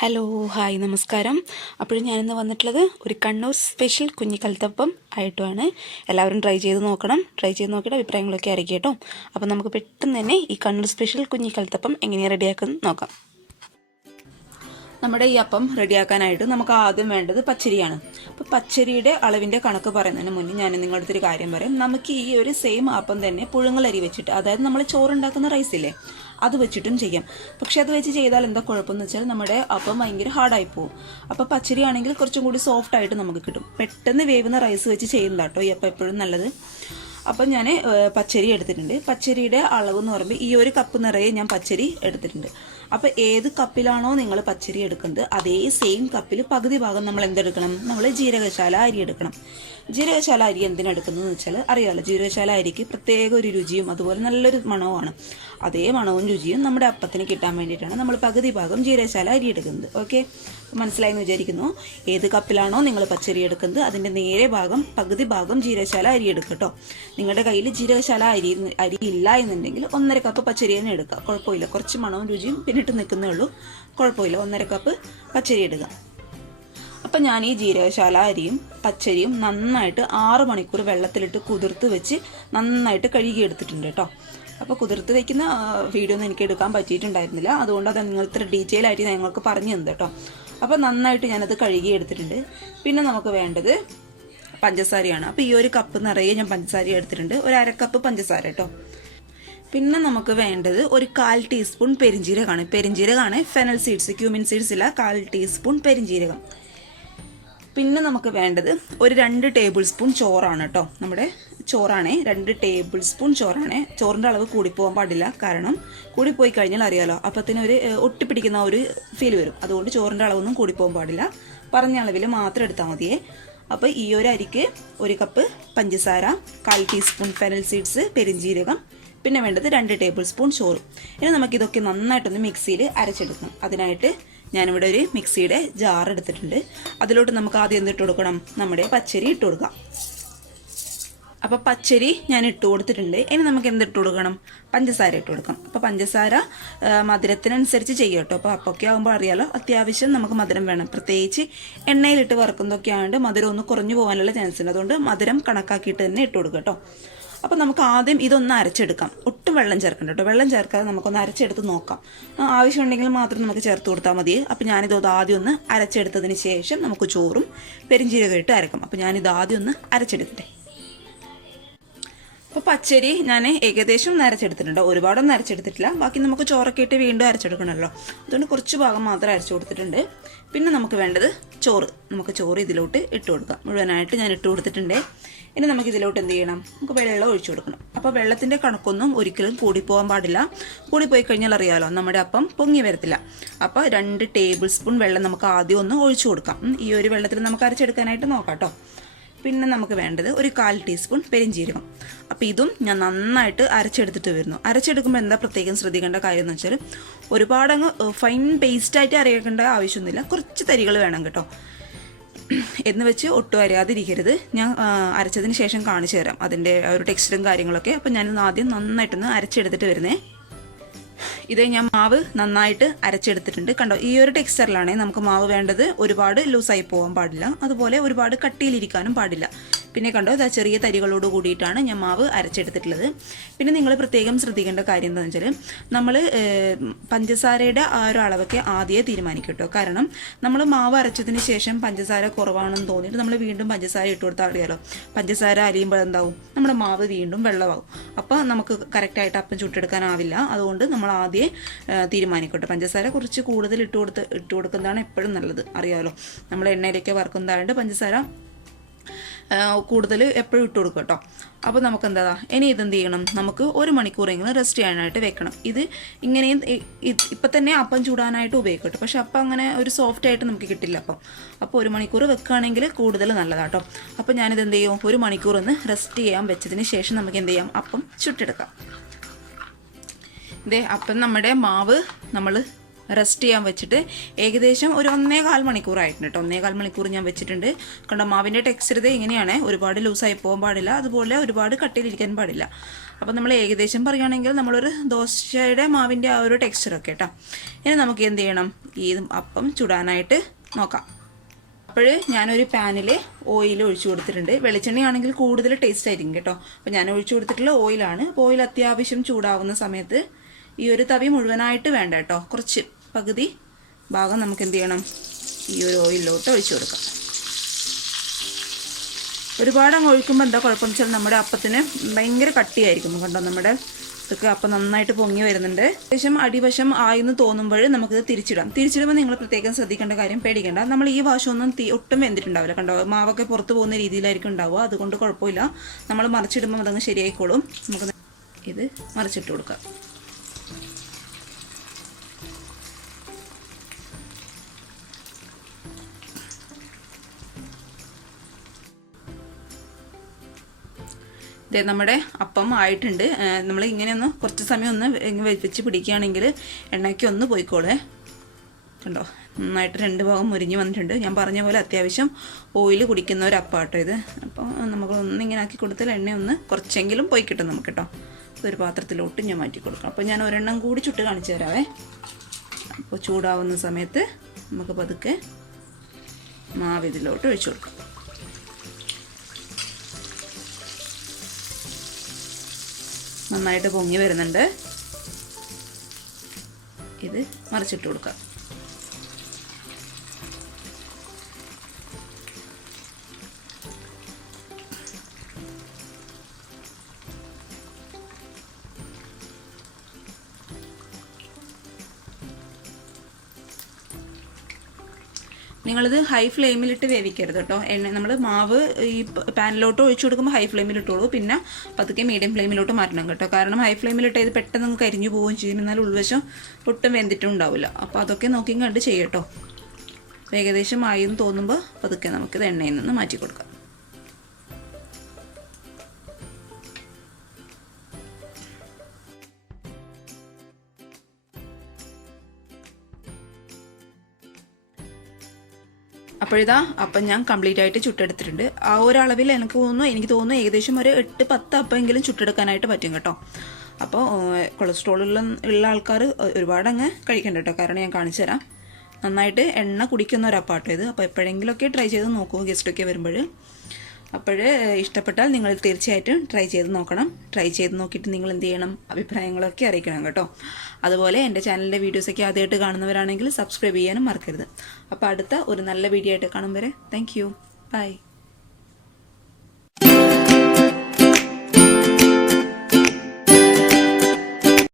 Hello hi നമസ്കാരം. അപ്പോഴും ഞാനിന്ന് വന്നിട്ടുള്ളത് ഒരു കണ്ണൂർ സ്പെഷ്യൽ കുഞ്ഞിക്കലത്തപ്പം ആയിട്ടുമാണ്. എല്ലാവരും ട്രൈ ചെയ്ത് നോക്കണം. ട്രൈ ചെയ്ത് നോക്കിയിട്ട് അഭിപ്രായങ്ങളൊക്കെ അറിയിക്കുക കേട്ടോ. അപ്പോൾ നമുക്ക് പെട്ടെന്ന് തന്നെ ഈ കണ്ണൂർ സ്പെഷ്യൽ കുഞ്ഞിക്കലത്തപ്പം എങ്ങനെയാണ് റെഡിയാക്കുന്നത് നോക്കാം. നമ്മുടെ ഈ അപ്പം റെഡിയാക്കാനായിട്ട് നമുക്ക് ആദ്യം വേണ്ടത് പച്ചരിയാണ്. അപ്പോൾ പച്ചരിയുടെ അളവിൻ്റെ കണക്ക് പറയുന്നതിന് മുന്നേ ഞാൻ നിങ്ങളുടെ അടുത്തൊരു കാര്യം പറയാം. നമുക്ക് ഈ ഒരു സെയിം അപ്പം തന്നെ പുഴുങ്ങലരി വെച്ചിട്ട്, അതായത് നമ്മൾ ചോറുണ്ടാക്കുന്ന റൈസില്ലേ, അത് വെച്ചിട്ടും ചെയ്യാം. പക്ഷെ അത് വെച്ച് ചെയ്താൽ എന്താ കുഴപ്പമെന്ന് വെച്ചാൽ നമ്മുടെ അപ്പം ഭയങ്കര ഹാർഡായി പോകും. അപ്പോൾ പച്ചരി ആണെങ്കിൽ കുറച്ചും കൂടി സോഫ്റ്റ് ആയിട്ട് നമുക്ക് കിട്ടും. പെട്ടെന്ന് വേവുന്ന റൈസ് വെച്ച് ചെയ്യുന്ന കേട്ടോ ഈ അപ്പം എപ്പോഴും നല്ലത്. അപ്പം ഞാൻ പച്ചരി എടുത്തിട്ടുണ്ട്. പച്ചരിയുടെ അളവ് എന്ന് പറയുമ്പോൾ ഈ ഒരു കപ്പ് നിറയെ ഞാൻ പച്ചരി എടുത്തിട്ടുണ്ട്. അപ്പോൾ ഏത് കപ്പിലാണോ നിങ്ങൾ പച്ചരി എടുക്കുന്നത് അതേ സെയിം കപ്പിൽ പകുതി ഭാഗം നമ്മൾ എന്തെടുക്കണം, നമ്മൾ ജീരകശാല അരി എടുക്കണം. ജീരകശാല അരി എന്തിനെടുക്കുന്നതെന്ന് വെച്ചാൽ അറിയാമല്ലോ, ജീരകശാല അരിക്ക് പ്രത്യേക ഒരു രുചിയും അതുപോലെ നല്ലൊരു മണവുമാണ്. അതേ മണവും രുചിയും നമ്മുടെ അപ്പത്തിന് കിട്ടാൻ വേണ്ടിയിട്ടാണ് നമ്മൾ പകുതി ഭാഗം ജീരകശാല അരി എടുക്കുന്നത്. ഓക്കെ, മനസ്സിലായെന്ന് വിചാരിക്കുന്നു. ഏത് കപ്പിലാണോ നിങ്ങൾ പച്ചരി എടുക്കുന്നത് അതിൻ്റെ നേരെ ഭാഗം പകുതി ഭാഗം ജീരകശാല അരി എടുക്കുക കേട്ടോ. നിങ്ങളുടെ കയ്യിൽ ജീരകശാല അരി ഇല്ല എന്നുണ്ടെങ്കിൽ 1.5 കപ്പ് പച്ചരി തന്നെ എടുക്കുക, കുഴപ്പമില്ല. കുറച്ച് മണവും രുചിയും പിന്നിട്ട് നിൽക്കുന്നേ ഉള്ളൂ, കുഴപ്പമില്ല. 1.5 കപ്പ് പച്ചരി എടുക്കുക. അപ്പം ഞാൻ ഈ ജീരകശാല അരിയും പച്ചരിയും നന്നായിട്ട് 6 മണിക്കൂർ വെള്ളത്തിലിട്ട് കുതിർത്ത് വെച്ച് നന്നായിട്ട് കഴുകി എടുത്തിട്ടുണ്ട് കേട്ടോ. അപ്പോൾ കുതിർത്ത് വയ്ക്കുന്ന വീഡിയോ ഒന്നും എനിക്ക് എടുക്കാൻ പറ്റിയിട്ടുണ്ടായിരുന്നില്ല, അതുകൊണ്ട് അത് നിങ്ങൾ ഇത്ര ഡീറ്റെയിൽ ആയിട്ട് ഞങ്ങൾക്ക് പറഞ്ഞു തന്നു കേട്ടോ. അപ്പോൾ നന്നായിട്ട് ഞാനത് കഴുകി എടുത്തിട്ടുണ്ട്. പിന്നെ നമുക്ക് വേണ്ടത് പഞ്ചസാരയാണ്. അപ്പോൾ ഈ ഒരു കപ്പ് നിറയെ ഞാൻ പഞ്ചസാര എടുത്തിട്ടുണ്ട്, ഒരു 1/2 കപ്പ് പഞ്ചസാര കേട്ടോ. പിന്നെ നമുക്ക് വേണ്ടത് ഒരു 1/4 ടീസ്പൂൺ പെരിഞ്ജീരകമാണ്. ഫെനൽ സീഡ്സ്, ക്യൂമിൻ സീഡ്സ് ഇല്ല, 1/4 ടീസ്പൂൺ പെരിഞ്ജീരകം. പിന്നെ നമുക്ക് വേണ്ടത് ഒരു 2 ടേബിൾ സ്പൂൺ ചോറാണ് കേട്ടോ. നമ്മുടെ ചോറാണേ, 2 ടേബിൾ സ്പൂൺ ചോറാണേ. ചോറിൻ്റെ അളവ് കൂടിപ്പോകാൻ പാടില്ല, കാരണം കൂടിപ്പോയി കഴിഞ്ഞാൽ അറിയാലോ അപ്പത്തിന് ഒരു ഒട്ടിപ്പിടിക്കുന്ന ഒരു ഫീൽ വരും. അതുകൊണ്ട് ചോറിൻ്റെ അളവൊന്നും കൂടിപ്പോകാൻ പാടില്ല, പറഞ്ഞ അളവിൽ മാത്രം എടുത്താൽ മതിയേ. അപ്പോൾ ഈ ഒരു അരിക്ക് 1 കപ്പ് പഞ്ചസാര, 1/4 ടീസ്പൂൺ ഫെനൽ സീഡ്സ്, പെരിഞ്ജീരകം, പിന്നെ വേണ്ടത് 2 ടേബിൾ സ്പൂൺ ചോറ്. ഇനി നമുക്കിതൊക്കെ നന്നായിട്ടൊന്ന് മിക്സിയിൽ അരച്ചെടുക്കണം. അതിനായിട്ട് ഞാനിവിടെ ഒരു മിക്സിയുടെ ജാർ എടുത്തിട്ടുണ്ട്. അതിലോട്ട് നമുക്ക് ആദ്യം എന്തിട്ട് കൊടുക്കണം, നമ്മുടെ പച്ചരി ഇട്ട് കൊടുക്കാം. അപ്പോൾ പച്ചരി ഞാൻ ഇട്ട് കൊടുത്തിട്ടുണ്ട്. ഇനി നമുക്ക് എന്തിട്ട് കൊടുക്കണം, പഞ്ചസാര ഇട്ട് കൊടുക്കാം. അപ്പോൾ പഞ്ചസാര മധുരത്തിനനുസരിച്ച് ചെയ്യും കേട്ടോ. അപ്പോൾ അപ്പൊക്കെ ആകുമ്പോൾ അറിയാലോ, അത്യാവശ്യം നമുക്ക് മധുരം വേണം. പ്രത്യേകിച്ച് എണ്ണയിലിട്ട് വറുക്കുന്നതൊക്കെ ആയതുകൊണ്ട് മധുരം ഒന്ന് കുറഞ്ഞു പോകാനുള്ള ചാൻസ് ഉണ്ട്. അതുകൊണ്ട് മധുരം കണക്കാക്കിയിട്ട് തന്നെ ഇട്ട് കൊടുക്കുക കേട്ടോ. അപ്പോൾ നമുക്ക് ആദ്യം ഇതൊന്ന് അരച്ചെടുക്കാം. ഒട്ടും വെള്ളം ചേർക്കണ്ട കേട്ടോ. വെള്ളം ചേർക്കാതെ നമുക്കൊന്ന് അരച്ചെടുത്ത് നോക്കാം. ആവശ്യമുണ്ടെങ്കിൽ മാത്രം നമുക്ക് ചേർത്ത് കൊടുത്താൽ മതി. അപ്പോൾ ഞാനിത് ആദ്യം ഒന്ന് അരച്ചെടുത്തതിന് ശേഷം നമുക്ക് ചോറും പെരിഞ്ജീരകം ഇട്ട് അരക്കാം. അപ്പോൾ ഞാനിത് ആദ്യം ഒന്ന് അരച്ചെടുക്കട്ടെ. അപ്പോൾ പച്ചരി ഞാൻ ഏകദേശം ഒന്ന് അരച്ചെടുത്തിട്ടുണ്ട്, ഒരുപാടൊന്നും അരച്ചെടുത്തിട്ടില്ല. ബാക്കി നമുക്ക് ചോറൊക്കെ ഇട്ട് വീണ്ടും അരച്ചെടുക്കണമല്ലോ, അതുകൊണ്ട് കുറച്ച് ഭാഗം മാത്രം അരച്ചു കൊടുത്തിട്ടുണ്ട്. പിന്നെ നമുക്ക് വേണ്ടത് ചോറ്. നമുക്ക് ചോറ് ഇതിലോട്ട് ഇട്ട് കൊടുക്കാം. മുഴുവനായിട്ട് ഞാൻ ഇട്ട് കൊടുത്തിട്ടുണ്ട്. ഇനി നമുക്ക് ഇതിലോട്ട് എന്ത് ചെയ്യണം, നമുക്ക് വെള്ളം ഒഴിച്ചു കൊടുക്കണം. അപ്പോൾ വെള്ളത്തിൻ്റെ കണക്കൊന്നും ഒരിക്കലും കൂടിപ്പോകാൻ പാടില്ല. കൂടിപ്പോയി കഴിഞ്ഞാൽ അറിയാമല്ലോ, നമ്മുടെ അപ്പം പൊങ്ങി വരത്തില്ല. അപ്പോൾ 2 ടേബിൾ സ്പൂൺ വെള്ളം നമുക്ക് ആദ്യം ഒന്ന് ഒഴിച്ചു കൊടുക്കാം. ഈ ഒരു വെള്ളത്തിൽ നമുക്ക് അരച്ചെടുക്കാനായിട്ട് നോക്കാം കേട്ടോ. പിന്നെ നമുക്ക് വേണ്ടത് ഒരു 1/4 ടീസ്പൂൺ പെരിഞ്ജീരകം. അപ്പോൾ ഇതും ഞാൻ നന്നായിട്ട് അരച്ചെടുത്തിട്ട് വരുന്നു. അരച്ചെടുക്കുമ്പോൾ എന്താ പ്രത്യേകം ശ്രദ്ധിക്കേണ്ട കാര്യം എന്ന് വെച്ചാൽ, ഒരുപാടങ്ങ് ഫൈൻ പേസ്റ്റായിട്ട് അരയേണ്ട ആവശ്യമൊന്നുമില്ല, കുറച്ച് തരികൾ വേണം കേട്ടോ. എന്ന് വെച്ച് ഒട്ടും അരയാതിരിക്കരുത്. ഞാൻ അരച്ചതിന് ശേഷം കാണിച്ചു തരാം അതിൻ്റെ ഒരു ടെക്സ്ചറും കാര്യങ്ങളൊക്കെ. അപ്പോൾ ഞാനിന്ന് ആദ്യം നന്നായിട്ടൊന്ന് അരച്ചെടുത്തിട്ട് വരുന്നേ. ഇത് ഞാൻ മാവ് നന്നായിട്ട് അരച്ചെടുത്തിട്ടുണ്ട്. കണ്ടോ, ഈ ഒരു ടെക്സ്ചറിലാണേ നമുക്ക് മാവ് വേണ്ടത്. ഒരുപാട് ലൂസായി പോകാൻ പാടില്ല, അതുപോലെ ഒരുപാട് കട്ടിയിലിരിക്കാനും പാടില്ല. പിന്നെ കണ്ടോ, ഇതാ ചെറിയ തരികളോട് കൂടിയിട്ടാണ് ഞാൻ മാവ് അരച്ചെടുത്തിട്ടുള്ളത്. പിന്നെ നിങ്ങൾ പ്രത്യേകം ശ്രദ്ധിക്കേണ്ട കാര്യം എന്താണെന്ന് വെച്ചാൽ, നമ്മൾ പഞ്ചസാരയുടെ ആ ഒരു അളവൊക്കെ ആദ്യമേ തീരുമാനിക്കും കേട്ടോ. കാരണം നമ്മൾ മാവ് അരച്ചതിന് ശേഷം പഞ്ചസാര കുറവാണെന്ന് തോന്നിയിട്ട് നമ്മൾ വീണ്ടും പഞ്ചസാര ഇട്ട് കൊടുത്താൽ അറിയാലോ, പഞ്ചസാര അലിയുമ്പോൾ എന്താവും, നമ്മുടെ മാവ് വീണ്ടും വെള്ളമാവും. അപ്പോൾ നമുക്ക് കറക്റ്റായിട്ട് അപ്പം ചുട്ടെടുക്കാനാവില്ല. അതുകൊണ്ട് നമ്മൾ ആദ്യം തീരുമാനിക്കട്ടെ. പഞ്ചസാര കുറച്ച് കൂടുതൽ ഇട്ട് കൊടുക്കുന്നതാണ് എപ്പോഴും നല്ലത്. അറിയാമല്ലോ, നമ്മൾ എണ്ണയിലേക്ക് വറുക്കുന്നതായതുകൊണ്ട് പഞ്ചസാര കൂടുതൽ എപ്പോഴും ഇട്ട് കൊടുക്കും കേട്ടോ. അപ്പോൾ നമുക്ക് എന്താ, ഇനി ഇതെന്ത് ചെയ്യണം, നമുക്ക് 1 മണിക്കൂറെങ്കിലും റെസ്റ്റ് ചെയ്യാനായിട്ട് വെക്കണം. ഇത് ഇങ്ങനെയും ഇപ്പം തന്നെ അപ്പം ചൂടാനായിട്ട് ഉപയോഗിക്കട്ടെ. പക്ഷെ അപ്പം അങ്ങനെ ഒരു സോഫ്റ്റ് ആയിട്ട് നമുക്ക് കിട്ടില്ല അപ്പം. അപ്പോൾ 1 മണിക്കൂർ വെക്കുകയാണെങ്കിൽ കൂടുതൽ നല്ലതാട്ടോ. അപ്പോൾ ഞാനിത് എന്ത് ചെയ്യും, 1 മണിക്കൂർ ഒന്ന് റെസ്റ്റ് ചെയ്യാൻ വെച്ചതിന് ശേഷം നമുക്ക് എന്ത് ചെയ്യാം, അപ്പം ചുട്ടെടുക്കാം. ഇതേ അപ്പം നമ്മുടെ മാവ് നമ്മൾ റെസ്റ്റ് ചെയ്യാൻ വെച്ചിട്ട് ഏകദേശം ഒരു 1.25 മണിക്കൂറായിട്ടുണ്ട് കേട്ടോ. 1.25 മണിക്കൂർ ഞാൻ വെച്ചിട്ടുണ്ട്. കണ്ടോ മാവിൻ്റെ ടെക്സ്ചർ ഇത് ഇങ്ങനെയാണ്. ഒരുപാട് ലൂസായി പോകാൻ പാടില്ല, അതുപോലെ ഒരുപാട് കട്ടിയിലിരിക്കാൻ പാടില്ല. അപ്പോൾ നമ്മൾ ഏകദേശം പറയുകയാണെങ്കിൽ നമ്മളൊരു ദോശയുടെ മാവിൻ്റെ ആ ഒരു ടെക്സ്ചറൊക്കെ കേട്ടോ. ഇനി നമുക്ക് എന്ത് ചെയ്യണം, ഈ അപ്പം ചുടാനായിട്ട് നോക്കാം. അപ്പോൾ ഞാനൊരു പാനിൽ ഓയിൽ ഒഴിച്ചു കൊടുത്തിട്ടുണ്ട്. വെളിച്ചെണ്ണയാണെങ്കിൽ കൂടുതൽ ടേസ്റ്റ് ആയിരിക്കും കേട്ടോ. അപ്പോൾ ഞാൻ ഒഴിച്ചു കൊടുത്തിട്ടുള്ള ഓയിലാണ്. ഓയിൽ അത്യാവശ്യം ചൂടാവുന്ന സമയത്ത് ഈ ഒരു തവി മുഴുവനായിട്ട് വേണ്ട കേട്ടോ, കുറച്ച് പകുതി ഭാഗം നമുക്ക് എന്ത് ചെയ്യണം, ഈ ഒരു ഓയിലിലോട്ട് ഒഴിച്ചു കൊടുക്കാം. ഒരുപാട് അങ്ങ് ഒഴിക്കുമ്പോൾ എന്താ കുഴപ്പമെന്ന് വെച്ചാൽ നമ്മുടെ അപ്പത്തിന് ഭയങ്കര കട്ടിയായിരിക്കും. കണ്ടോ നമ്മുടെ ഇതൊക്കെ അപ്പം നന്നായിട്ട് പൊങ്ങി വരുന്നുണ്ട്. ഏകദേശം അടിവശം ആയെന്ന് തോന്നുമ്പോൾ നമുക്കിത് തിരിച്ചിടുമ്പോൾ നിങ്ങൾ പ്രത്യേകം ശ്രദ്ധിക്കേണ്ട കാര്യം, പേടിക്കേണ്ട, നമ്മൾ ഈ വശമൊന്നും ഒട്ടും വെന്തിട്ടുണ്ടാവില്ല. കണ്ടോ മാവൊക്കെ പുറത്ത് പോകുന്ന രീതിയിലായിരിക്കും ഉണ്ടാവുക. അതുകൊണ്ട് കുഴപ്പമില്ല, നമ്മൾ മറിച്ചിടുമ്പോൾ അതങ്ങ് ശരിയായിക്കോളും. നമുക്ക് ഇത് മറിച്ചിട്ട് കൊടുക്കാം. നമ്മുടെ അപ്പം ആയിട്ടുണ്ട്. നമ്മൾ ഇങ്ങനെ ഒന്ന് കുറച്ച് സമയം ഒന്ന് വെച്ച് പിടിക്കുകയാണെങ്കിൽ എണ്ണയ്ക്ക് ഒന്ന് പോയിക്കോളേ. കണ്ടോ നന്നായിട്ട് 2 ഭാഗം മുരിഞ്ഞ് വന്നിട്ടുണ്ട്. ഞാൻ പറഞ്ഞ പോലെ അത്യാവശ്യം ഓയിൽ കുടിക്കുന്ന ഒരു അപ്പം കേട്ടോ ഇത്. അപ്പോൾ നമുക്ക് ഒന്നിങ്ങനെ ആക്കി കൊടുത്താൽ എണ്ണ ഒന്ന് കുറച്ചെങ്കിലും പോയി കിട്ടും നമുക്ക് കേട്ടോ. ഒരു പാത്രത്തിലോട്ട് ഞാൻ മാറ്റി കൊടുക്കാം. അപ്പോൾ ഞാൻ ഒരെണ്ണം കൂടി ചുട്ട് കാണിച്ചു തരാവേ. അപ്പോൾ ചൂടാവുന്ന സമയത്ത് നമുക്ക് പതുക്കെ മാവ് ഇതിലോട്ട് ഒഴിച്ചു കൊടുക്കാം. നന്നായിട്ട് പൊങ്ങി വരുന്നുണ്ട്. ഇത് മറിച്ചിട്ട് കൊടുക്കാം. നിങ്ങളിത് ഹൈ ഫ്ലെയിമിലിട്ട് വേവിക്കരുത് കേട്ടോ. നമ്മൾ മാവ് ഈ പാനിലോട്ട് ഒഴിച്ചു കൊടുക്കുമ്പോൾ ഹൈ ഫ്ലെയിമിലിട്ടുള്ളൂ. പിന്നെ പതുക്കെ മീഡിയം ഫ്ലെയിമിലോട്ട് മാറ്റണം കേട്ടോ. കാരണം ഹൈ ഫ്ലെയിമിലിട്ട് ഇത് പെട്ടെന്ന് കരിഞ്ഞു പോവുകയും ചെയ്യും. എന്നാൽ ഉൾവശം ഒട്ടും വെന്തിട്ടും ഉണ്ടാവില്ല. അപ്പോൾ അതൊക്കെ നോക്കിയും കണ്ട് ചെയ്യട്ടോ. ഏകദേശം ആയി എന്ന് തോന്നുമ്പോൾ പതുക്കെ നമുക്കിത് എണ്ണയിൽ നിന്ന് മാറ്റി കൊടുക്കാം. അപ്പോഴിതാ അപ്പം ഞാൻ കംപ്ലീറ്റ് ആയിട്ട് ചുട്ടെടുത്തിട്ടുണ്ട്. ആ ഒരളവിൽ എനിക്ക് തോന്നുന്നു ഏകദേശം ഒരു 8-10 അപ്പമെങ്കിലും ചുട്ടെടുക്കാനായിട്ട് പറ്റും കേട്ടോ. അപ്പോൾ കൊളസ്ട്രോൾ ഉള്ള ആൾക്കാർ ഒരുപാട് അങ്ങ് കഴിക്കണ്ട കേട്ടോ. കാരണം ഞാൻ കാണിച്ചു തരാം. നന്നായിട്ട് എണ്ണ കുടിക്കുന്ന ഒരു അപ്പാട്ടോ ഇത്. അപ്പോൾ എപ്പോഴെങ്കിലുമൊക്കെ ട്രൈ ചെയ്ത് നോക്കൂ ഗസ്റ്റൊക്കെ വരുമ്പോൾ. അപ്പോൾ ഇഷ്ടപ്പെട്ടാൽ നിങ്ങൾ തീർച്ചയായിട്ടും ട്രൈ ചെയ്ത് നോക്കണം. ട്രൈ ചെയ്ത് നോക്കിയിട്ട് നിങ്ങൾ എന്ത് ചെയ്യണം, അഭിപ്രായങ്ങളൊക്കെ അറിയിക്കണം കേട്ടോ. അതുപോലെ എൻ്റെ ചാനലിൻ്റെ വീഡിയോസൊക്കെ ആദ്യമായിട്ട് കാണുന്നവരാണെങ്കിൽ സബ്സ്ക്രൈബ് ചെയ്യാനും മറക്കരുത്. അപ്പോൾ അടുത്ത ഒരു നല്ല വീഡിയോ ആയിട്ട് കാണും വരെ താങ്ക് യു. ബൈ.